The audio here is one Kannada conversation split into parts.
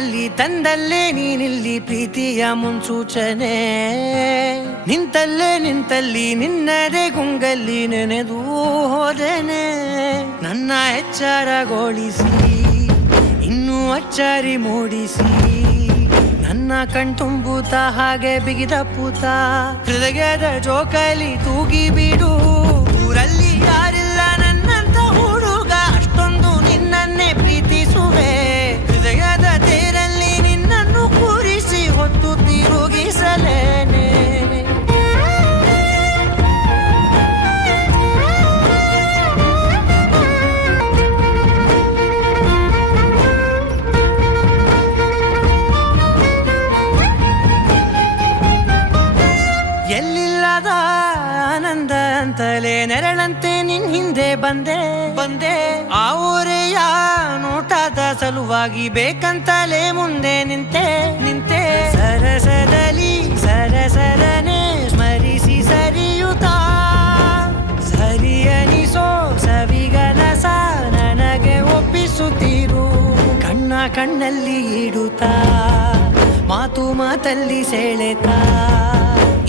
ಕಣ್ಣಲ್ಲಿ ತಂದಲ್ಲೇ ನೀನಿಲ್ಲಿ ಪ್ರೀತಿಯ ಮುನ್ಸೂಚನೆ ನಿಂತಲ್ಲಿ ನಿನ್ನದೇ ಗುಂಗಲ್ಲಿ ನೆನೆದು ಹೋದನೆ ನನ್ನ ಎಚ್ಚರಗೊಳಿಸಿ ಇನ್ನೂ ಅಚ್ಚರಿ ಮೂಡಿಸಿ ನನ್ನ ಕಣ್ತುಂಬುತ್ತ ಹಾಗೆ ಬಿಗಿದ ಪೂತ ಹೃದಯದ ಜೋಕಾಲಿ ತೂಗಿ ಬಿಡು ಊರಲ್ಲಿ ಯಾರಿಲ್ಲ ನನ್ನಂತ ಹುಡುಗ ಅಷ್ಟೊಂದು ನಿನ್ನನ್ನೇ ಪ್ರೀತಿಸುವೆ ಹೃದಯದ ತೇರಲ್ಲಿ ನಿನ್ನನ್ನು ಕೂರಿಸಿ ಹೊತ್ತು ತಿರುಗಿಸಲೇನೆ ಎಲ್ಲಿಲ್ಲದ ಆನಂದ ಅಂತಲೇ ನೆರಳಂತೆ ನಿನ್ ಹಿಂದೆ ಬಂದೆ ಆ ಊರೆಯ ನೋಟದ ಸಲುವಾಗಿ ಬೇಕಂತಲೇ ಮುಂದೆ ನಿಂತೆ ಸರಸದಲ್ಲಿ ಸರಸರನೆ ಸ್ಮರಿಸಿ ಸರಿಯುತ್ತಾ ಸರಿಯನಿಸೋ ಸವಿಗನಸ ನನಗೆ ಒಪ್ಪಿಸುತ್ತೀರು ಕಣ್ಣಲ್ಲಿ ಇಡುತ್ತಾ ಮಾತಲ್ಲಿ ಸೆಳೆತಾ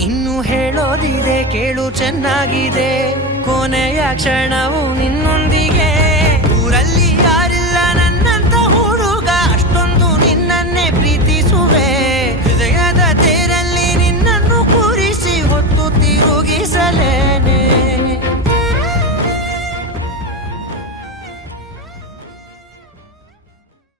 ಇನ್ನು ಹೇಳೋದಿದೆ ಕೇಳು ಚೆನ್ನಾಗಿದೆ ಕೊನೆಯ ಕ್ಷಣವು ನಿನ್ನ